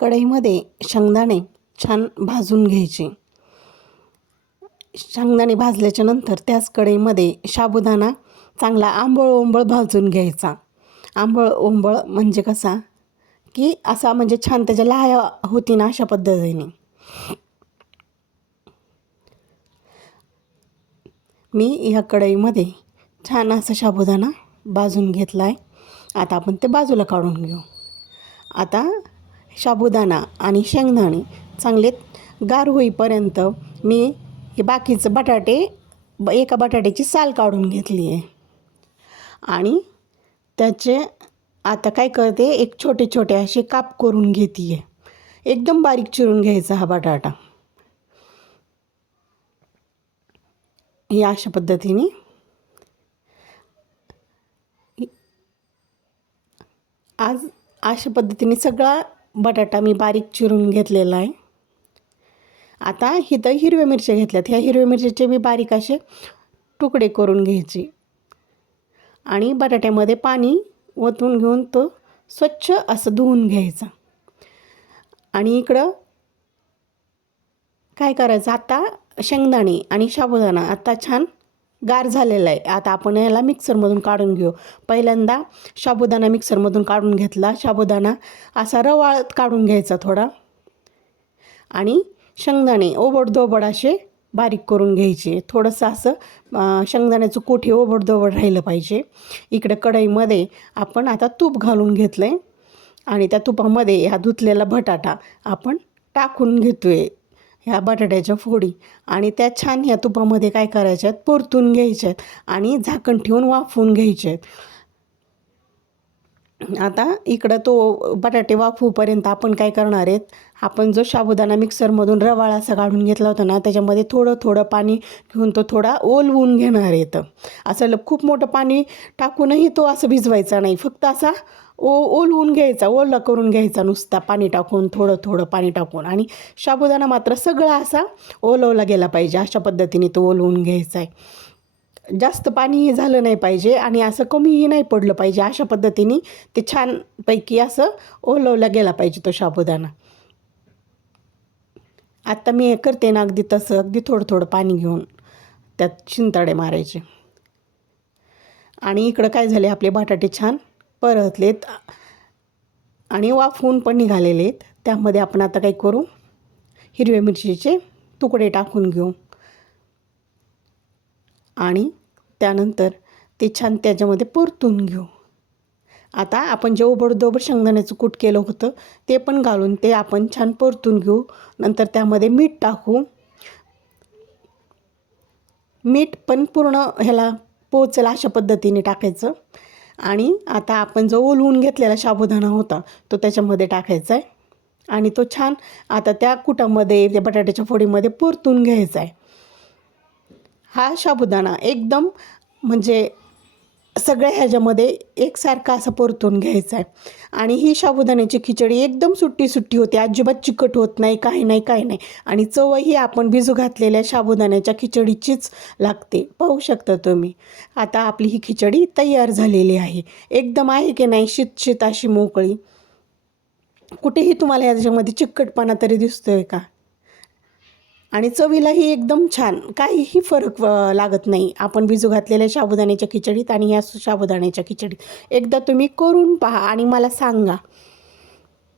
कढईमध्ये शेंगदाणे छान भाजून घ्यायचे. शेंगदाणे भाजल्याच्या नंतर त्याच कढईमध्ये साबुदाणा चांगला आंबळ ओंबळ भाजून घ्यायचा. आंबळ ओंबळ म्हणजे कसा? की असा म्हणजे छान त्याच्या लाह्या होती ना अशा पद्धतीने. मी ह्या कढईमध्ये छान असा साबुदाणा भाजून घेतला आहे आता आपण ते बाजूला काढून घेऊ. आता साबुदाणा आणि शेंगदाणे चांगले गार होईपर्यंत मी हे बाकीचं बटाटे ब एका बटाट्याची साल काढून घेतली आहे. आणि त्याचे आता काय करते एक छोटे छोटे असे काप करून घेते आहे एकदम बारीक चिरून घ्यायचा हा बटाटा. हे अशा पद्धतीने आज अशा पद्धतीने सगळा बटाटा मी बारीक चिरून घेतलेला आहे. आता इथं हिरव्या मिरच्या घेतल्यात. ह्या हिरव्या मिरच्याचे मी बारीक असे तुकडे करून घ्यायचे. आणि बटाट्यामध्ये पाणी ओतून घेऊन तो स्वच्छ असं धुवून घ्यायचा. आणि इकडं काय करायचं? आता शेंगदाणे आणि साबुदाणा. आता छान गार झालेला आहे. आता आपण याला मिक्सरमधून काढून घेऊ. पहिल्यांदा साबुदाणा मिक्सरमधून काढून घेतला. साबुदाणा असा रवाळत काढून घ्यायचा थोडा. आणि शेंगदाणे ओबडधोबड असे बारीक करून घ्यायचे. थोडंसं असं शेंगदाण्याचं कोठे ओबडदोबड ओबडधोबड राहिलं पाहिजे. इकडे कढईमध्ये आपण आता तूप घालून घेतलं आहे आणि त्या तुपामध्ये ह्या धुतलेला बटाटा आपण टाकून घेतो आहे ह्या बटाट्याच्या फोडी. आणि त्या छान ह्या तुपामध्ये काय करायच्या आहेत परतून घ्यायच्या आहेत आणि झाकण ठेवून वाफवून घ्यायचे आहेत आता इकडं तो बटाटे वाफूपर्यंत आपण काय करणार आहेत? आपण जो साबुदाणा मिक्सरमधून रवाळा असा काढून घेतला होता ना त्याच्यामध्ये थोडं थोडं पाणी घेऊन तो थोडा ओलवून घेणार आहेत. असं ल- खूप मोठं पाणी टाकूनही तो असं भिजवायचा नाही. फक्त असा ओ ओलवून घ्यायचा ओला करून घ्यायचा नुसता पाणी टाकून थोडं थोडं पाणी टाकून. आणि साबुदाणा मात्र सगळा असा ओलवला गेला पाहिजे. अशा पद्धतीने तो ओलवून घ्यायचा आहे जास्त पाणीही झालं नाही पाहिजे आणि असं कमीही नाही पडलं पाहिजे. अशा पद्धतीने ते छानपैकी असं ओलवला गेला पाहिजे तो साबुदाणा. आत्ता मी हे करते ना अगदी तसं अगदी थोडं थोडं पाणी घेऊन त्यात शिंताडे मारायचे. आणि इकडं काय झाले आपले बटाटे छान परतलेत. आणि वाफवून पण निघालेले आहेत. त्यामध्ये आपण आता काय करू? हिरव्या मिरचीचे तुकडे टाकून घेऊ. आणि त्यानंतर ते छान त्याच्यामध्ये परतून घेऊ. आता आपण जे ओबडधोबड शेंगदाण्याचं कूट केलं होतं ते पण घालून ते आपण छान परतून घेऊ. नंतर त्यामध्ये मीठ टाकू. मीठ पण पूर्ण ह्याला पोचेल अशा पद्धतीने टाकायचं. आणि आता आपण जो ओलवून घेतलेला साबुदाणा होता तो त्याच्यामध्ये टाकायचा आहे. आणि तो छान आता त्या कुटामध्ये त्या बटाट्याच्या फोडीमध्ये परतून घ्यायचा आहे. हा साबुदाणा एकदम म्हणजे सगळ्या ह्याच्यामध्ये एकसारखा असं परतून घ्यायचा आहे. आणि ही साबुदाण्याची खिचडी एकदम सुट्टी सुट्टी होते. अजिबात चिकट होत नाही काही नाही काही नाही. आणि चवही आपण भिजू घातलेल्या साबुदाण्याच्या खिचडीचीच लागते. पाहू शकता तुम्ही. आता आपली ही खिचडी तयार झालेली आहे. एकदम आहे की नाही शीत अशी मोकळी? कुठेही तुम्हाला याच्यामध्ये चिकटपणा तरी दिसतोय का? आणि चवीलाही एकदम छान. काहीही फरक लागत नाही. आपण भिजू घातलेल्या साबुदाण्याच्या खिचडीत आणि या साबुदाण्याच्या खिचडीत. एकदा तुम्ही करून पहा आणि मला सांगा.